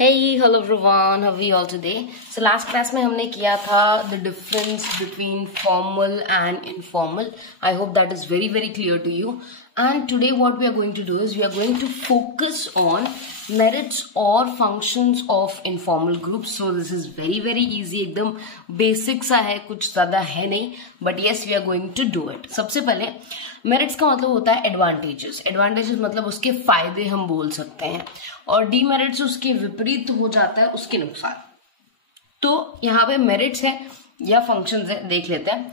Hey, hello everyone, how are you all today? So last class में हमने किया था the difference between formal and informal. I hope that is very clear to you. And today what we are going to do is we are going to focus on merits or functions of informal groups. So this is very easy, एकदम basic सा है, कुछ ज़्यादा है नहीं, but yes we are going to do it. सबसे पहले merits का मतलब होता है एडवांटेजेस. एडवांटेजेस मतलब उसके फायदे हम बोल सकते हैं, और डीमेरिट्स उसके विपरीत हो जाता है उसके नुकसान. तो यहाँ पे मेरिट्स है या फंक्शंस है, देख लेते हैं.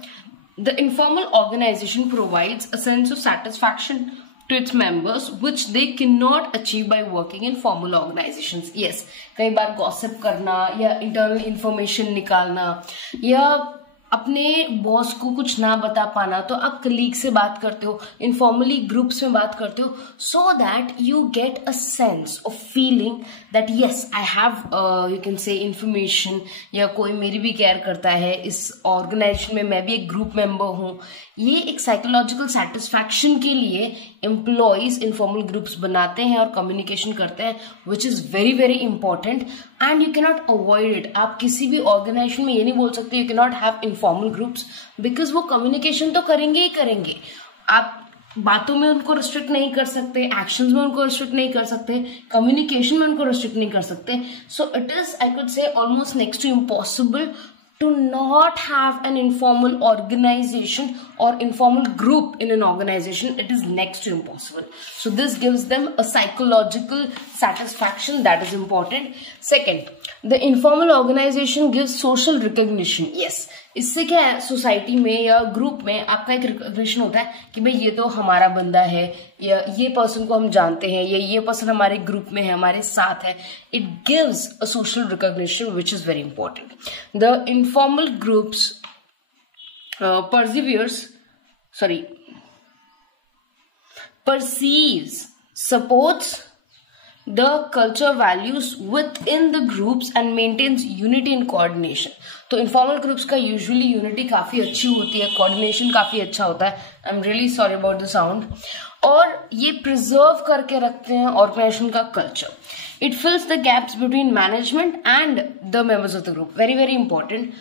The informal organisation provides a sense of satisfaction to its members which they can not achieve by working in formal organisations. Yes, कई बार गॉसिप करना या इंटरनल इंफॉर्मेशन निकालना या अपने बॉस को कुछ ना बता पाना, तो आप कलीग से बात करते हो, इनफॉर्मली ग्रुप्स में बात करते हो, so that you get a sense of feeling that yes I have you can say information, या कोई मेरी भी केयर करता है इस ऑर्गेनाइजेशन में, मैं भी एक ग्रुप मेंबर हूं. ये एक साइकोलॉजिकल सेटिस्फैक्शन के लिए एम्प्लॉयज इनफॉर्मल ग्रुप्स बनाते हैं और कम्युनिकेशन करते हैं, which is very important and you can not avoid it. आप किसी भी ऑर्गेनाइजेशन में ये नहीं बोल सकते you can not have informal groups, because वो कम्युनिकेशन तो करेंगे ही करेंगे. आप बातों में उनको रिस्ट्रिक्ट नहीं कर सकते, एक्शंस में उनको रिस्ट्रिक्ट नहीं कर सकते, कम्युनिकेशन में उनको रिस्ट्रिक्ट नहीं कर सकते. So it is, I could say, almost next to impossible to not have an informal organization or informal group in an organization. It is next to impossible. So this gives them a psychological satisfaction that is important. Second, the informal organization gives social recognition. Yes, इससे क्या है, society में या group में आपका एक recognition होता है कि भाई ये तो हमारा बंदा है, या ये पर्सन को हम जानते हैं, या ये पर्सन हमारे ग्रुप में है, हमारे साथ है. It gives a social recognition which is very important. The informal groups perceives, supports the culture values within the groups and maintains unity and coordination. तो इनफॉर्मल ग्रुप्स का यूजुअली यूनिटी काफी अच्छी होती है, कोऑर्डिनेशन काफी अच्छा होता है. I am really sorry about the sound. और ये प्रिजर्व करके रखते हैं ऑर्गेनाइजेशन का culture. It फिल्स the gaps between management and the members of the group. Very important.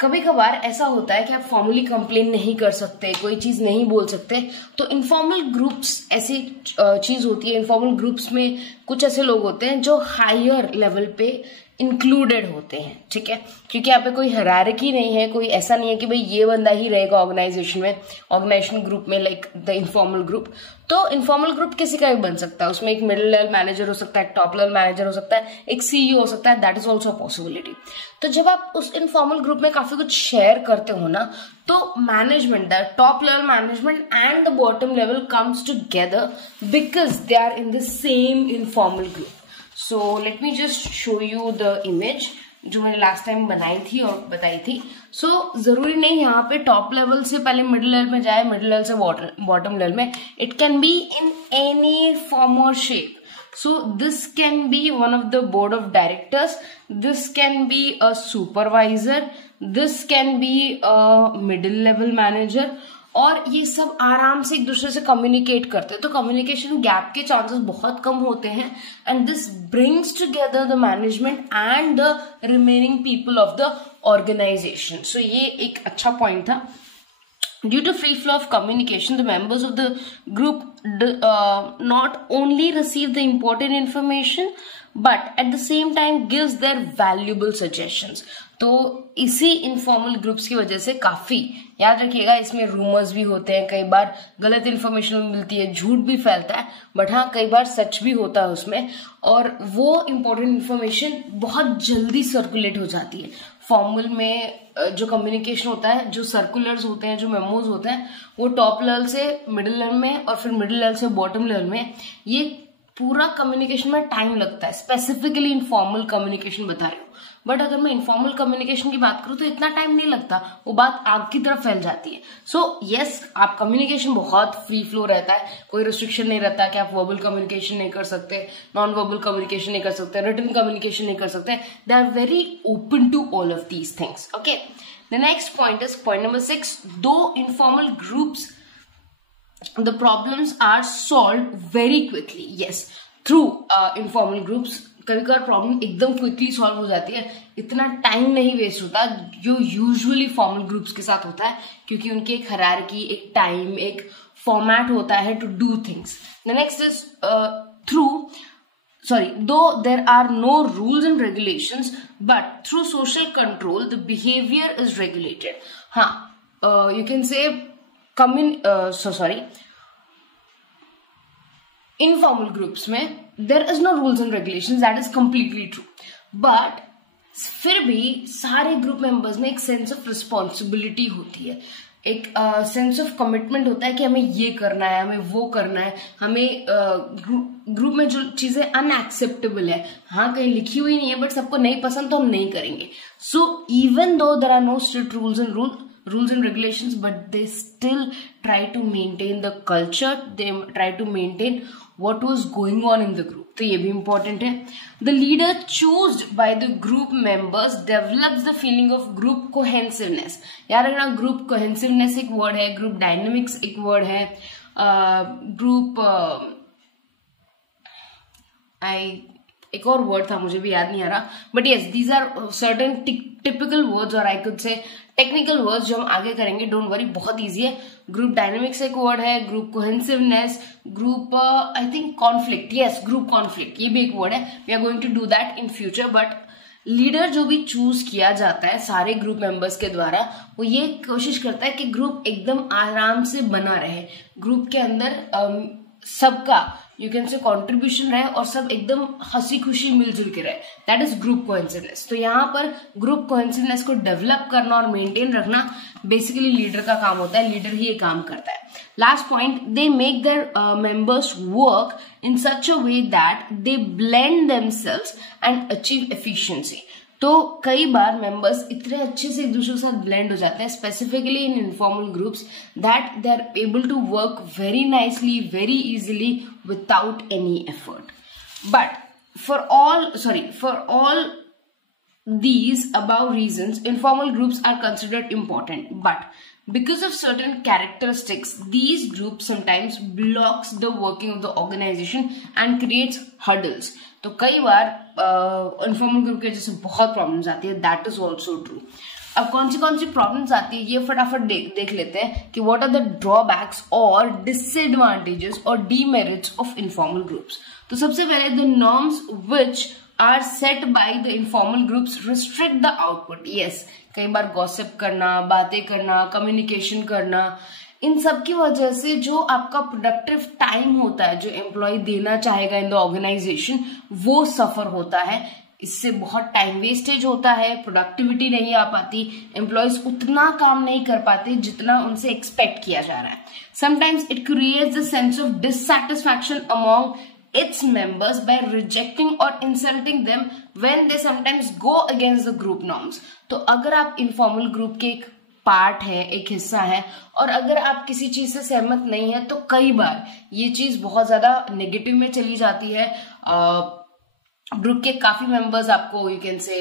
कभी कभार ऐसा होता है कि आप फॉर्मली कंप्लेन नहीं कर सकते, कोई चीज नहीं बोल सकते, तो इनफॉर्मल ग्रुप्स ऐसी चीज होती है. इनफॉर्मल ग्रुप्स में कुछ ऐसे लोग होते हैं जो हायर लेवल पे इंक्लूडेड होते हैं, ठीक है, क्योंकि यहाँ पे कोई हायरार्की नहीं है, कोई ऐसा नहीं है कि भाई ये बंदा ही रहेगा ऑर्गेनाइजेशन में, ऑर्गेनाइजेशन ग्रुप में, लाइक द इनफॉर्मल ग्रुप. तो इनफॉर्मल ग्रुप किसी का भी बन सकता है, उसमें एक मिडिल लेवल मैनेजर हो सकता है, एक टॉप लेवल मैनेजर हो सकता है, एक सीईओ हो सकता है. That is also a possibility. तो जब आप उस इनफॉर्मल ग्रुप में काफी कुछ शेयर करते हो ना, तो management, the top level management and the bottom level comes together because they are in the same informal group. So let me just show you the image जो मैंने लास्ट टाइम बनाई थी और बताई थी. सो जरूरी नहीं यहाँ पे टॉप लेवल से पहले मिडिल लेवल में जाए, मिडिल लेवल से बॉटम लेवल में. It can be in any form और shape. So this can be one of the board of directors, this can be a supervisor, this can be a middle level manager, और ये सब आराम से एक दूसरे से कम्युनिकेट करते हैं. तो कम्युनिकेशन गैप के चांसेस बहुत कम होते हैं, and this brings together the management and the remaining people of the organisation. So ये एक अच्छा पॉइंट था. Due to free flow of communication, the members of the group not only receive the important information, but at the same time gives their valuable suggestions. तो इसी informal groups की वजह से काफी, याद रखिएगा, इसमें रूमर्स भी होते हैं, कई बार गलत इन्फॉर्मेशन मिलती है, झूठ भी फैलता है, बट हाँ कई बार सच भी होता है उसमें, और वो इम्पोर्टेंट इन्फॉर्मेशन बहुत जल्दी सर्कुलेट हो जाती है. फॉर्मल में जो कम्युनिकेशन होता है, जो सर्कुलर्स होते हैं, जो मेमोज होते हैं, वो टॉप लेवल से मिडिल लेवल में और फिर मिडिल लेवल से बॉटम लेवल में, ये पूरा कम्युनिकेशन में टाइम लगता है. स्पेसिफिकली इनफॉर्मल कम्युनिकेशन बता रही हूँ, बट अगर मैं इनफॉर्मल कम्युनिकेशन की बात करूँ तो इतना टाइम नहीं लगता, वो बात आग की तरफ फैल जाती है. सो यस, आप कम्युनिकेशन बहुत फ्री फ्लो रहता है, कोई रिस्ट्रिक्शन नहीं रहता कि आप वर्बल कम्युनिकेशन नहीं कर सकते, नॉन वर्बल कम्युनिकेशन नहीं कर सकते, रिटन कम्युनिकेशन नहीं कर सकते. They are very open to all of these things. Okay, the next point is point number 6. Though informal groups, the problems are solved very quickly. Yes, through informal groups कभी कभार problem एकदम quickly solve हो जाती है, इतना time नहीं waste होता जो यूजुअली फॉर्मल ग्रुप्स के साथ होता है, क्योंकि उनकी एक हायरार्की, एक टाइम, एक फॉर्मेट होता है to do things. The next is though there are no rules and regulations, but through social control the behavior is regulated. You can say informal groups में there is no rules and regulations, that is completely true, but फिर भी सारे group members में एक sense of responsibility होती है, एक sense of commitment होता है कि हमें ये करना है, हमें वो करना है, हमें ग्रुप में जो चीजें अनएक्सेप्टेबल है, हाँ कहीं लिखी हुई नहीं है बट सबको नहीं पसंद तो हम नहीं करेंगे. So even though there are no strict rules and regulations, but they still try to maintain the culture, they try to maintain what was going on in the group. तो ये भी important है. The leader chosen by the group members develops the feeling of group cohesiveness. यार अगर group cohesiveness एक word है, group dynamics एक word है, group एक और वर्ड था मुझे भी याद नहीं आ रहा, but yes these are certain typical words और I could say technical words जो हम आगे करेंगे. डोंट वरी, बहुत इजी है. ग्रुप डायनेमिक्स एक वर्ड है, group cohesiveness, group I think conflict, yes group conflict ये भी एक वर्ड है. We are going to do that in future. But leader जो भी चूज किया जाता है सारे ग्रुप मेंबर्स के द्वारा, वो ये कोशिश करता है कि ग्रुप एकदम आराम से बना रहे, ग्रुप के अंदर सबका यू कैन से कॉन्ट्रीब्यूशन रहे और सब एकदम हंसी खुशी मिलजुल के रहे. That is group coincidence. तो यहाँ पर ग्रुप कोइंसिडेंस को डेवलप करना और मेंटेन रखना बेसिकली लीडर का काम होता है, लीडर ही ये काम करता है. Last point, they make their members work in such a way that they blend themselves and achieve efficiency. तो कई बार मेंबर्स इतने अच्छे से एक दूसरे के साथ ब्लेंड हो जाते हैं, specifically in informal groups, that they are able to work very nicely, very easily without any effort. But for all these above reasons, informal groups are considered important, but because of certain characteristics, these groups sometimes blocks the working of the organization and creates hurdles. तो कई बार informal group के जैसे बहुत problems आती है, that is also true. अब कौन सी problems आती है ये फटाफट देख लेते हैं कि व्हाट आर द ड्रॉबैक्स और डिसएडवांटेजेस और डीमेरिट्स ऑफ इनफॉर्मल ग्रुप्स. तो सबसे पहले the norms which are set by the informal groups restrict the output. Yes, कई बार गॉसिप करना, बातें करना, कम्युनिकेशन करना, इन सब की वजह से जो आपका प्रोडक्टिव टाइम होता है जो एम्प्लॉय देना चाहेगा इन द ऑर्गेनाइजेशन, वो सफर होता है. इससे बहुत टाइम वेस्टेज होता है, प्रोडक्टिविटी नहीं आ पाती, एम्प्लॉयज उतना काम नहीं कर पाते जितना उनसे एक्सपेक्ट किया जा रहा है. Sometimes it creates the sense of dissatisfaction among its members by rejecting or insulting them when they sometimes go against the group norms. तो अगर आप इनफॉर्मल ग्रुप के एक पार्ट है, एक हिस्सा है, और अगर आप किसी चीज से सहमत नहीं है तो कई बार ये चीज बहुत ज्यादा नेगेटिव में चली जाती है. ग्रुप के काफी मेंबर्स आपको यू कैन से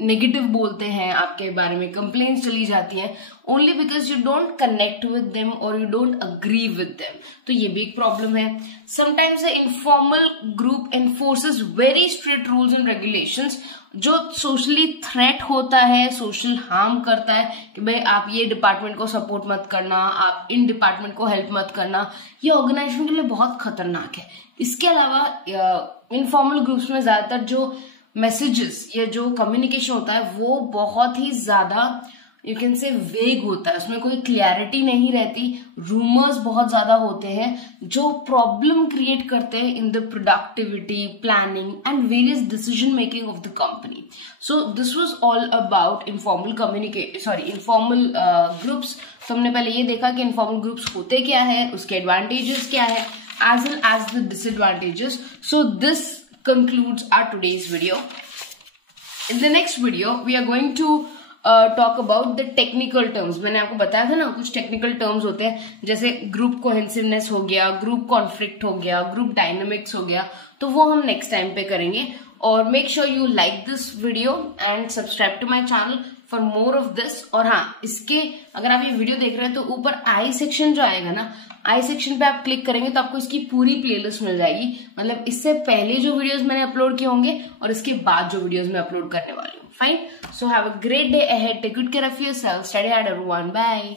नेगेटिव बोलते हैं, आपके बारे में कंप्लेंट्स चली जाती हैं, only because you don't connect with them और you don't agree with them. तो ये भी एक प्रॉब्लम है. Sometimes the informal group enforces very strict rules and regulations जो सोशली थ्रेट होता है, सोशल हार्म करता है कि भाई आप ये डिपार्टमेंट को सपोर्ट मत करना, आप इन डिपार्टमेंट को हेल्प मत करना. ये ऑर्गेनाइजेशन के लिए बहुत खतरनाक है. इसके अलावा इनफॉर्मल ग्रुप्स में ज्यादातर जो मैसेजेस या जो कम्युनिकेशन होता है वो बहुत ही ज्यादा यू कैन से वेग होता है, उसमें कोई क्लियरिटी नहीं रहती, रूमर्स बहुत ज्यादा होते हैं जो प्रॉब्लम क्रिएट करते हैं in the productivity, planning and various decision making of the company. So this was all about informal informal groups. तो हमने पहले ये देखा कि इनफॉर्मल ग्रुप्स होते क्या है, उसके एडवांटेजेस क्या है, as well as the disadvantages. So this concludes our today's video. In the next video, we are going to talk about the technical terms. मैंने आपको बताया था ना कुछ technical terms होते हैं, जैसे group cohesiveness हो गया, group conflict हो गया, group dynamics हो गया, तो वो हम next time पे करेंगे. और make sure you like this video and subscribe to my channel for more of this. और हाँ, इसके अगर आप ये वीडियो देख रहे हैं तो ऊपर आई सेक्शन जो आएगा ना, आई सेक्शन पे आप क्लिक करेंगे तो आपको इसकी पूरी प्लेलिस्ट मिल जाएगी, मतलब इससे पहले जो वीडियोस मैंने अपलोड किए होंगे और इसके बाद जो वीडियोस मैं अपलोड करने वाली हूँ। Fine, so have a great day ahead, take good care of yourself, study hard everyone, bye.